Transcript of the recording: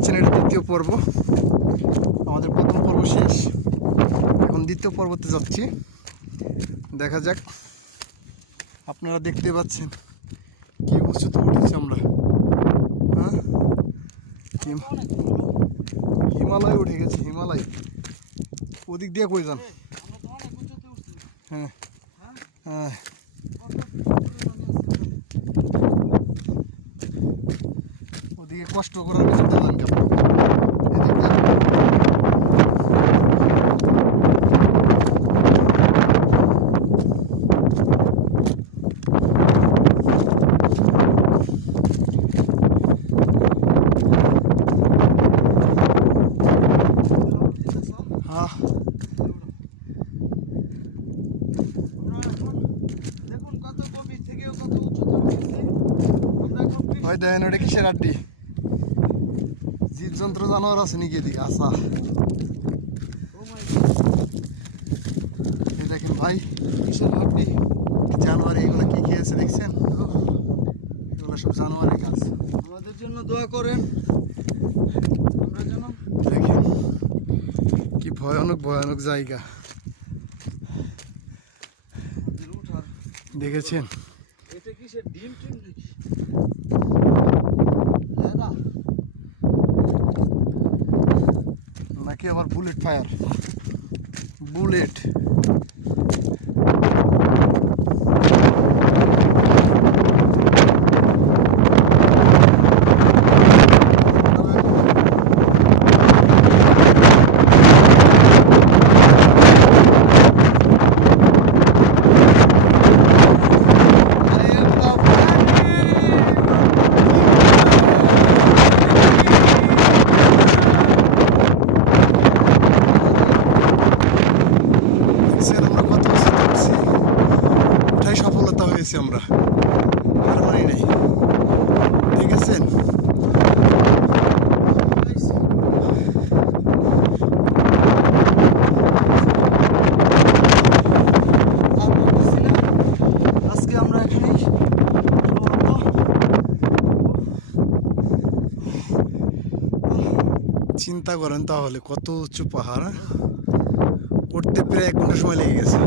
পাচ্ছেন এটা দ্বিতীয় পর্ব। আমাদের প্রথম পর্ব শেষ, এখন দ্বিতীয় পর্বতে যাচ্ছি। দেখা যাক। আপনারা দেখতে পাচ্ছেন কি উঁচুতে উঠেছি আমরা। হ্যাঁ, হিমালয় উঠে গেছে, হিমালয়। ওদিক দিয়ে কই যান? হ্যাঁ হ্যাঁ, ওদিকে কষ্ট করার কিছু দাঁড়ান কেন? হ্যাঁ, ওই দেখেন ওটা কিসের আড্ডি? জীবজন্তু জানোয়ার আছে নাকি এদিকে? আসা, দেখেন ভাই কিসের আড্ডি, জানোয়ার। এগুলো কি খেয়েছে দেখছেন? এগুলো সব জানোয়ারের কাজ। আমাদের জন্য দোয়া করেন, আমরা যেন। দেখেন কি ভয়ানক ভয়ানক জায়গা, দেখেছেন? এটা কিসের ডিম টিম নাকি? নাকি আবার বুলেট ফায়ার? বুলেট আমরা কত উঠছি, ওটাই সফলতা হয়েছে। আমরা হার মানি নাই, দেখেছেন? আজকে আমরা এখানেই চিন্তা করেন তাহলে কত উঁচু পাহাড়, উঠতে প্রায় 1 ঘন্টা সময় লেগে গেছে।